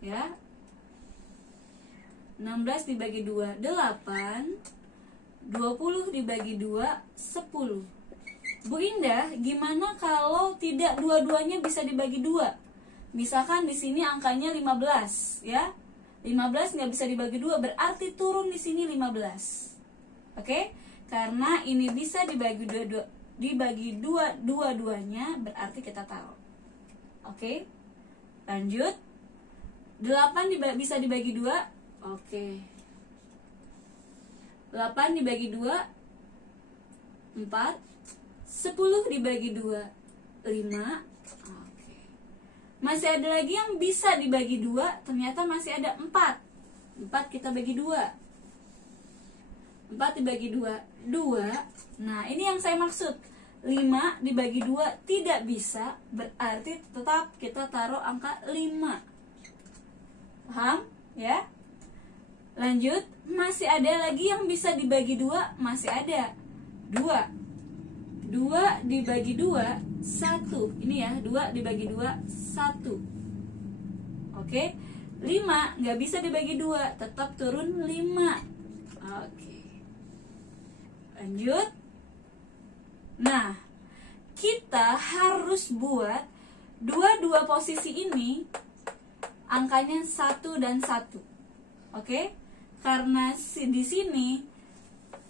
Ya. 16 dibagi 2, 8. 20 dibagi 2, 10. Bu Indah, gimana kalau tidak dua-duanya bisa dibagi 2? Misalkan di sini angkanya 15, ya. 15 nggak bisa dibagi 2, berarti turun di sini 15. Oke? Karena ini bisa dibagi dua-duanya, berarti kita taruh. Oke? Lanjut. 8 bisa dibagi 2. Oke. 8 dibagi 2, 4. 10 dibagi 2, 5. Oke. Masih ada lagi yang bisa dibagi 2, ternyata masih ada 4. 4 kita bagi 2. 4 dibagi 2, 2. Nah, ini yang saya maksud. 5 dibagi 2 tidak bisa, berarti tetap kita taruh angka 5. Paham? Ya? Lanjut, masih ada lagi yang bisa dibagi 2, masih ada. 2. 2 dibagi 2, 1. Ini ya, 2 dibagi 2, 1. Oke. 5 nggak bisa dibagi 2, tetap turun 5. Oke. Lanjut. Nah, kita harus buat dua posisi ini angkanya 1 dan 1. Oke? Karena di sini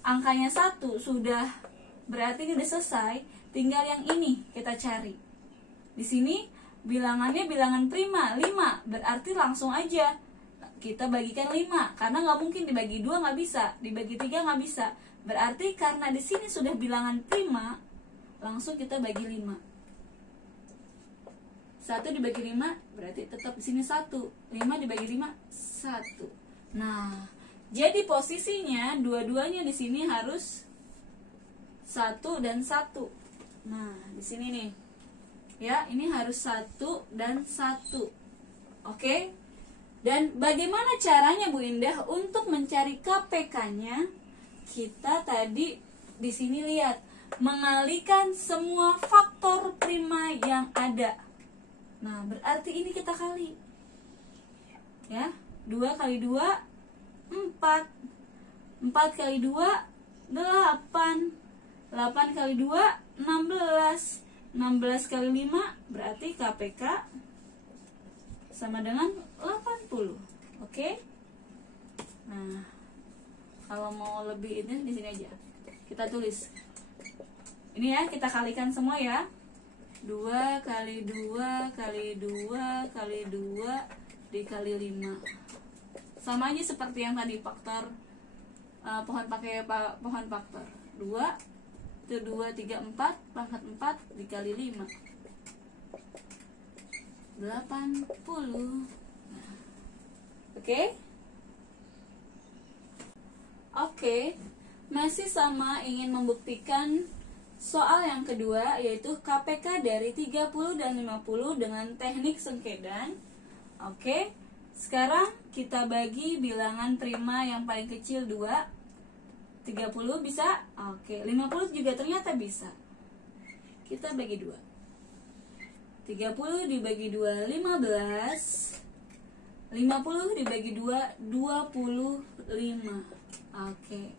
angkanya 1 sudah berarti sudah selesai, tinggal yang ini kita cari. Di sini bilangannya bilangan prima 5, berarti langsung aja kita bagikan 5, karena nggak mungkin dibagi 2, nggak bisa, dibagi 3 nggak bisa. Berarti karena di sini sudah bilangan prima, langsung kita bagi 5. 1 dibagi 5 berarti tetap di sini 1. 5 dibagi 5, 1. Nah, jadi posisinya dua-duanya di sini harus 1 dan 1. Nah, di sini nih. Ya, ini harus 1 dan 1. Oke? Dan bagaimana caranya Bu Indah untuk mencari KPK-nya? Kita tadi di sini lihat, mengalihkan semua faktor prima yang ada. Nah, berarti ini kita kali. Ya, 2 kali 2, 4. 4 kali 2, 8. 8 kali 2, 16. 16 kali 5, berarti KPK sama dengan 80. Oke? Nah, kalau mau lebih ini di sini aja. Kita tulis. Ini ya, kita kalikan semua ya. 2 kali 2 kali 2 kali 2 dikali 5. Sama aja seperti yang tadi, faktor pohon faktor. 2 itu 2, 3, 4, pangkat 4 dikali 5. 80. Oke? Oke, masih sama ingin membuktikan soal yang kedua, yaitu KPK dari 30 dan 50 dengan teknik sengkedan. Oke, sekarang kita bagi bilangan prima yang paling kecil 2. 30 bisa? Oke, 50 juga ternyata bisa. Kita bagi 2. 30 dibagi 2, 15. 50 dibagi 2, 25. Oke.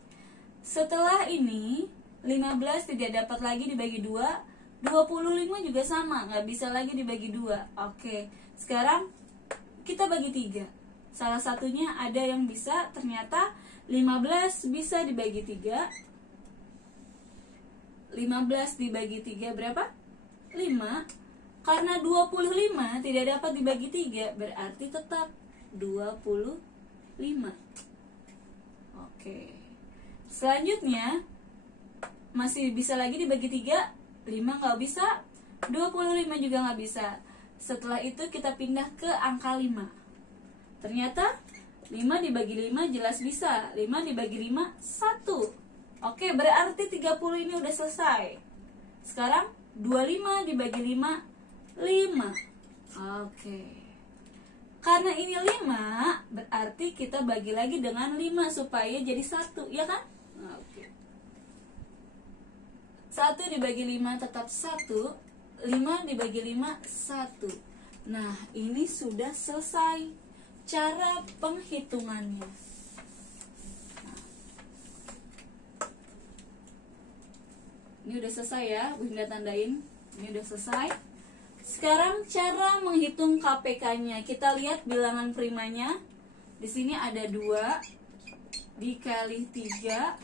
Setelah ini 15 tidak dapat lagi dibagi 2, 25 juga sama, nggak bisa lagi dibagi 2. Oke. Sekarang kita bagi 3. Salah satunya ada yang bisa, ternyata 15 bisa dibagi 3. 15 dibagi 3 berapa? 5. Karena 25 tidak dapat dibagi 3, berarti tetap 25. Oke. Selanjutnya masih bisa lagi dibagi 3, 5 nggak bisa, 25 juga nggak bisa. Setelah itu kita pindah ke angka 5. Ternyata 5 dibagi 5 jelas bisa. 5 dibagi 5, 1. Oke, berarti 30 ini udah selesai. Sekarang 25 dibagi 5, 5. Oke. Karena ini 5, berarti kita bagi lagi dengan 5 supaya jadi 1, ya kan? Oke. 1 dibagi 5 tetap 1. 5 dibagi 5, 1. Nah, ini sudah selesai cara penghitungannya. Ini udah selesai ya, Bu Hinda tandain. Ini udah selesai. Sekarang cara menghitung KPK-nya. Kita lihat bilangan primanya. Di sini ada 2 dikali 3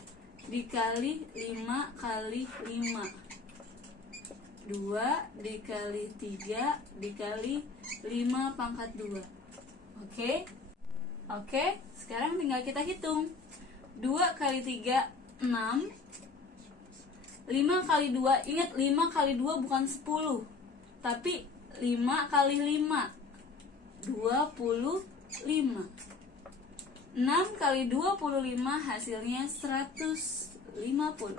dikali 5 kali 5. 2 dikali 3 dikali 5 pangkat 2. Oke, sekarang tinggal kita hitung. 2 kali 3, 6. 5 kali 2, ingat 5 kali 2 bukan 10, tapi 5 kali 5, 25. 6 kali 25 hasilnya 150.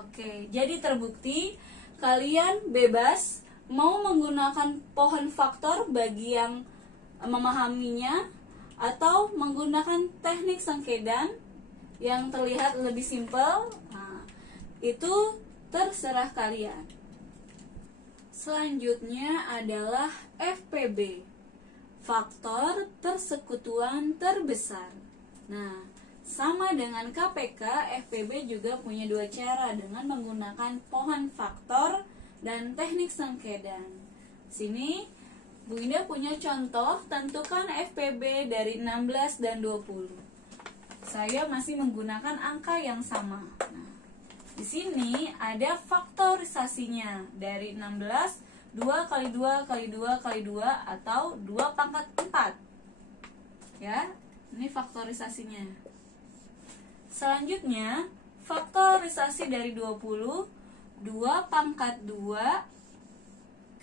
Oke, jadi terbukti kalian bebas mau menggunakan pohon faktor bagi yang memahaminya, atau menggunakan teknik sengkedan yang terlihat lebih simpel. Nah, itu terserah kalian. Selanjutnya adalah FPB, faktor persekutuan terbesar. Nah, sama dengan KPK, FPB juga punya 2 cara dengan menggunakan pohon faktor dan teknik sengkedan. Sini Bu Indah punya contoh, tentukan FPB dari 16 dan 20. Saya masih menggunakan angka yang sama. Nah, di sini ada faktorisasinya dari 16, 2 kali 2 kali 2 kali 2 atau 2 pangkat 4. Ya, ini faktorisasinya. Selanjutnya, faktorisasi dari 20, 2 pangkat 2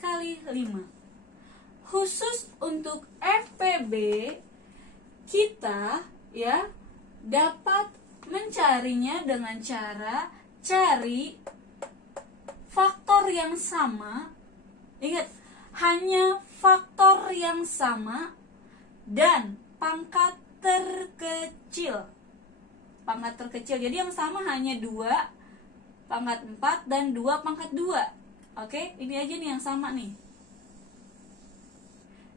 kali 5. Khusus untuk FPB, kita ya dapat mencarinya dengan cara cari faktor yang sama. Ingat, hanya faktor yang sama dan pangkat terkecil. Pangkat terkecil. Jadi yang sama hanya 2 pangkat 4 dan 2 pangkat 2. Oke, ini aja nih yang sama nih.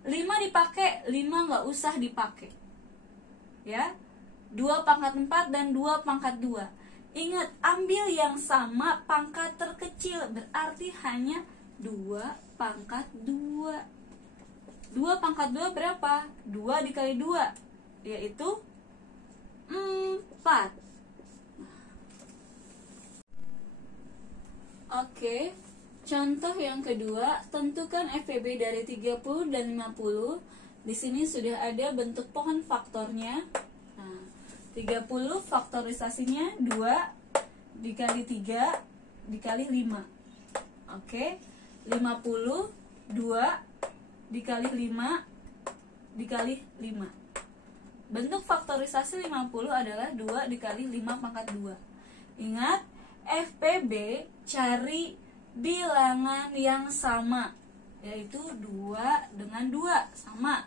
5 dipakai, 5 nggak usah dipakai. Ya. 2 pangkat 4 dan 2 pangkat 2. Ingat, ambil yang sama pangkat terkecil, berarti hanya 2 pangkat 2. 2 pangkat 2 berapa? 2 dikali 2, yaitu 4. Oke, contoh yang kedua, tentukan FPB dari 30 dan 50. Di sini sudah ada bentuk pohon faktornya. Nah, 30 faktorisasinya 2 dikali 3 dikali 5. Oke, 50 2 dikali 5 dikali 5. Bentuk faktorisasi 50 adalah 2 dikali 5 pangkat 2. Ingat, FPB cari bilangan yang sama, yaitu 2 dengan 2, sama.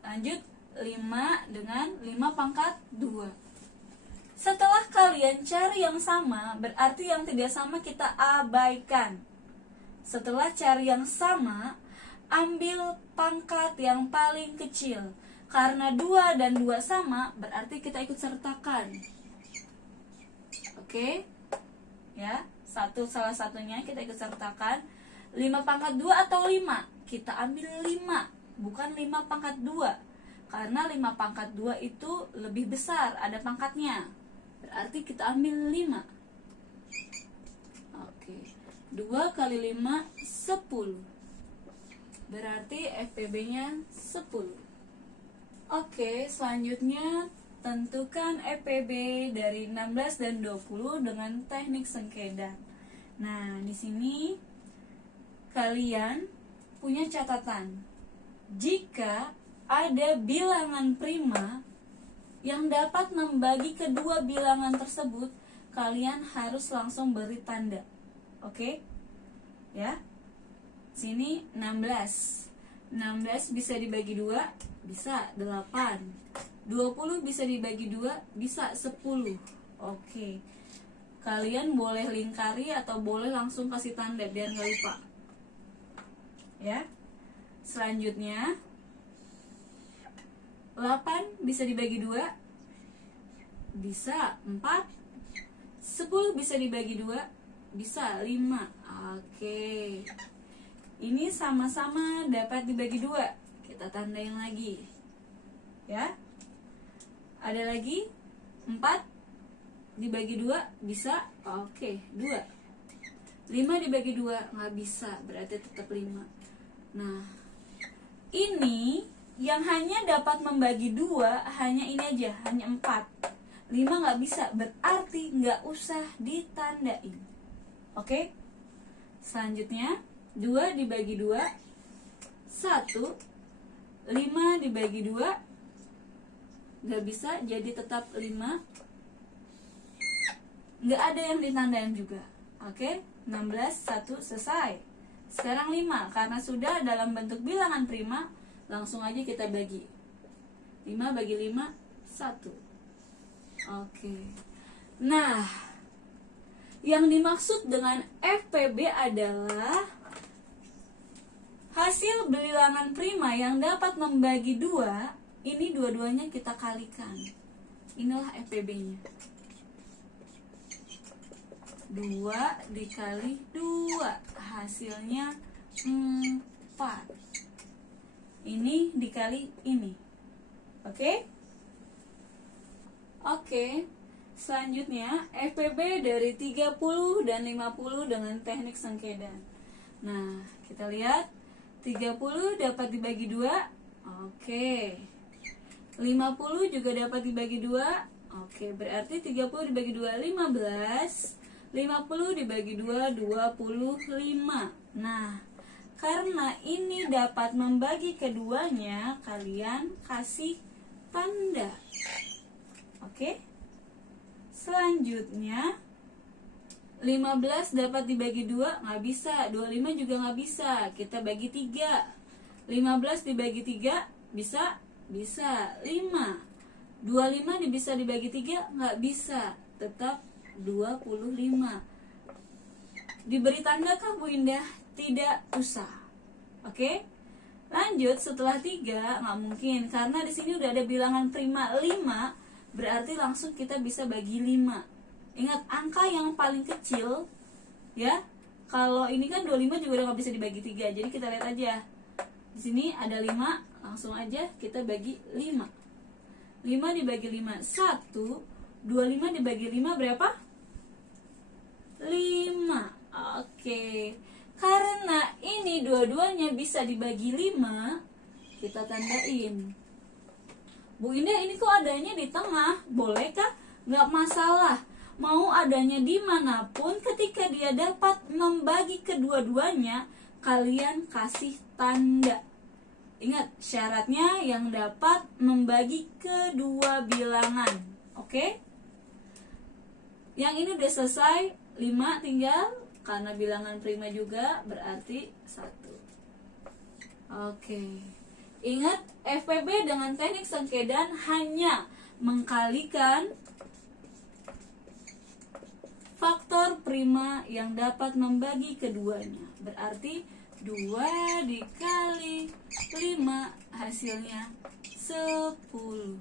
Lanjut, 5 dengan 5 pangkat 2. Setelah kalian cari yang sama, berarti yang tidak sama kita abaikan. Setelah cari yang sama, ambil pangkat yang paling kecil. Karena 2 dan 2 sama, berarti kita ikut sertakan. Oke? Ya, salah satunya kita ikut sertakan. 5 pangkat 2 atau 5? Kita ambil 5, bukan 5 pangkat 2. Karena 5 pangkat 2 itu lebih besar, ada pangkatnya. Berarti kita ambil 5. Oke. 2 kali 5, 10. Berarti FPB-nya 10. Oke, selanjutnya tentukan FPB dari 16 dan 20 dengan teknik sengketa. Nah, di sini kalian punya catatan. Jika ada bilangan prima yang dapat membagi kedua bilangan tersebut, kalian harus langsung beri tanda. Oke? Ya. Sini 16 bisa dibagi 2, bisa 8. 20 bisa dibagi 2, bisa 10. Oke. Kalian boleh lingkari atau boleh langsung kasih tanda biar nggak lupa. Ya. Selanjutnya 8 bisa dibagi 2, bisa 4. 10 bisa dibagi 2, bisa 5. Oke. Ini sama-sama dapat dibagi 2. Kita tandain lagi. Ya. Ada lagi 4 dibagi 2 bisa. Oke, 2. 5 dibagi 2 nggak bisa, berarti tetap 5. Nah, ini yang hanya dapat membagi 2 hanya ini aja, hanya 4. 5 nggak bisa, berarti nggak usah ditandain. Oke. Selanjutnya 2 dibagi 2, 1. 5 dibagi 2, nggak bisa, jadi tetap 5. Nggak ada yang ditandain juga. Oke, 16, 1, selesai. Sekarang 5, karena sudah dalam bentuk bilangan prima, langsung aja kita bagi. 5 bagi 5, 1. Oke. Nah, yang dimaksud dengan FPB adalah hasil bilangan prima yang dapat membagi 2, ini dua-duanya kita kalikan. Inilah FPB-nya. 2 dikali 2, hasilnya 4. Ini dikali ini. Oke? Oke. Selanjutnya FPB dari 30 dan 50 dengan teknik sengketa. Nah, kita lihat 30 dapat dibagi 2. Oke. 50 juga dapat dibagi 2. Oke, berarti 30 dibagi 2 15. 50 dibagi 2 25. Nah, karena ini dapat membagi keduanya, kalian kasih tanda. Oke. Selanjutnya 15 dapat dibagi 2, nggak bisa. 25 juga nggak bisa. Kita bagi 3. 15 dibagi 3, bisa? Bisa. 5. 25 bisa dibagi 3, nggak bisa. Tetap 25. Diberi tanda kah Bu Indah? Tidak usah. Oke? Lanjut, setelah 3, nggak mungkin. Karena di sini udah ada bilangan prima 5, berarti langsung kita bisa bagi 5. Ingat, angka yang paling kecil, ya. Kalau ini kan 25 juga udah nggak bisa dibagi 3. Jadi kita lihat aja. Di sini ada 5, langsung aja kita bagi 5. 5 dibagi 5, 1. 25 dibagi 5 berapa? 5. Oke. Karena ini dua-duanya bisa dibagi 5, kita tandain. Bu Indah, ini kok adanya di tengah? Bolehkah? Nggak masalah. Mau adanya dimanapun, ketika dia dapat membagi kedua-duanya, kalian kasih tanda. Ingat, syaratnya yang dapat membagi kedua bilangan. Oke? Yang ini udah selesai. 5 tinggal, karena bilangan prima juga, berarti 1. Oke. Ingat, FPB dengan teknik sengkedan hanya mengkalikan faktor prima yang dapat membagi keduanya. Berarti 2 dikali 5 hasilnya 10.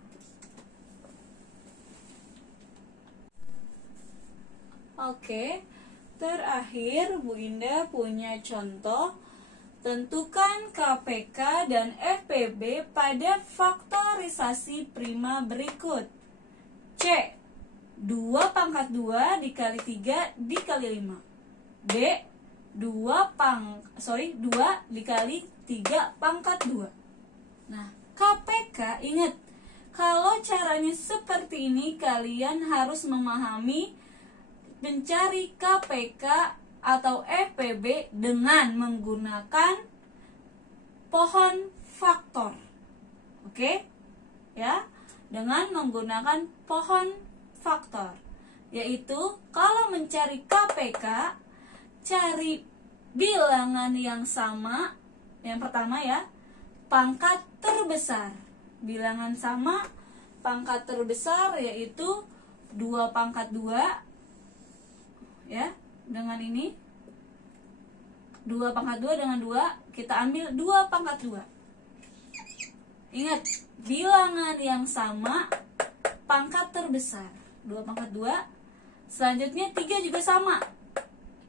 Oke, terakhir Bu Indah punya contoh. Tentukan KPK dan FPB pada faktorisasi prima berikut. C. 2 pangkat 2 dikali 3 dikali 5. B. 2 dikali 3 pangkat 2. Nah, KPK, ingat, kalau caranya seperti ini, kalian harus memahami mencari KPK atau EPB dengan menggunakan pohon faktor. Oke? Ya, dengan menggunakan pohon faktor. Yaitu, kalau mencari KPK, cari bilangan yang sama. Yang pertama ya, pangkat terbesar. Bilangan sama, pangkat terbesar yaitu 2 pangkat 2. Ya, dengan ini 2 pangkat 2 dengan 2, kita ambil 2 pangkat 2. Ingat, bilangan yang sama, pangkat terbesar. 2 pangkat 2. Selanjutnya 3 juga sama.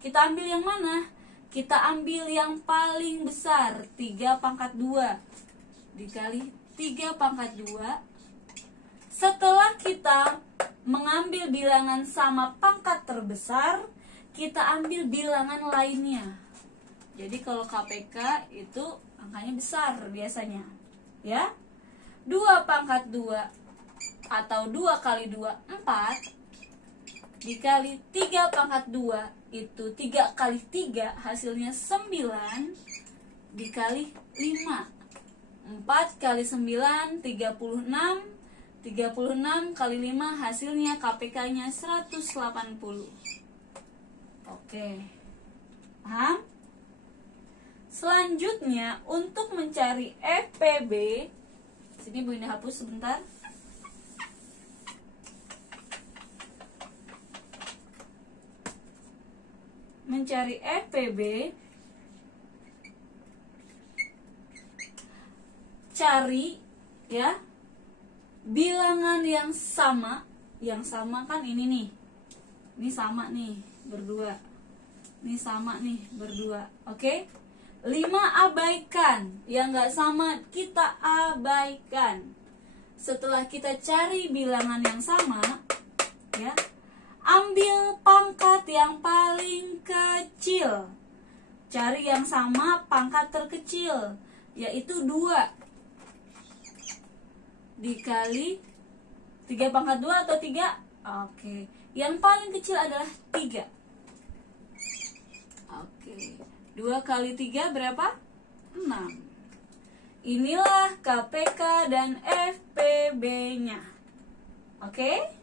Kita ambil yang mana? Kita ambil yang paling besar, 3 pangkat 2 dikali 3 pangkat 2. Setelah kita mengambil bilangan sama pangkat terbesar, kita ambil bilangan lainnya. Jadi kalau KPK itu angkanya besar biasanya. Ya, 2 pangkat 2 atau 2 kali 2, 4 dikali 3 pangkat 2 itu 3 kali 3 hasilnya 9 dikali 5. 4 kali 9 36. 36 kali 5 hasilnya KPK nya 180. Oke, paham? Selanjutnya untuk mencari EPB, sini Bu Indah hapus sebentar. Mencari EPB, cari ya bilangan yang sama. Yang sama kan ini nih. Ini sama nih, berdua. Ini sama nih, berdua. Oke? 5 abaikan. Yang nggak sama kita abaikan. Setelah kita cari bilangan yang sama, ya, ambil pangkat yang paling kecil. Cari yang sama pangkat terkecil, yaitu 2 dikali 3 pangkat 2 atau 3? Oke. Yang paling kecil adalah 3. Oke. 2 kali 3 berapa? 6. Inilah KPK dan FPB-nya. Oke?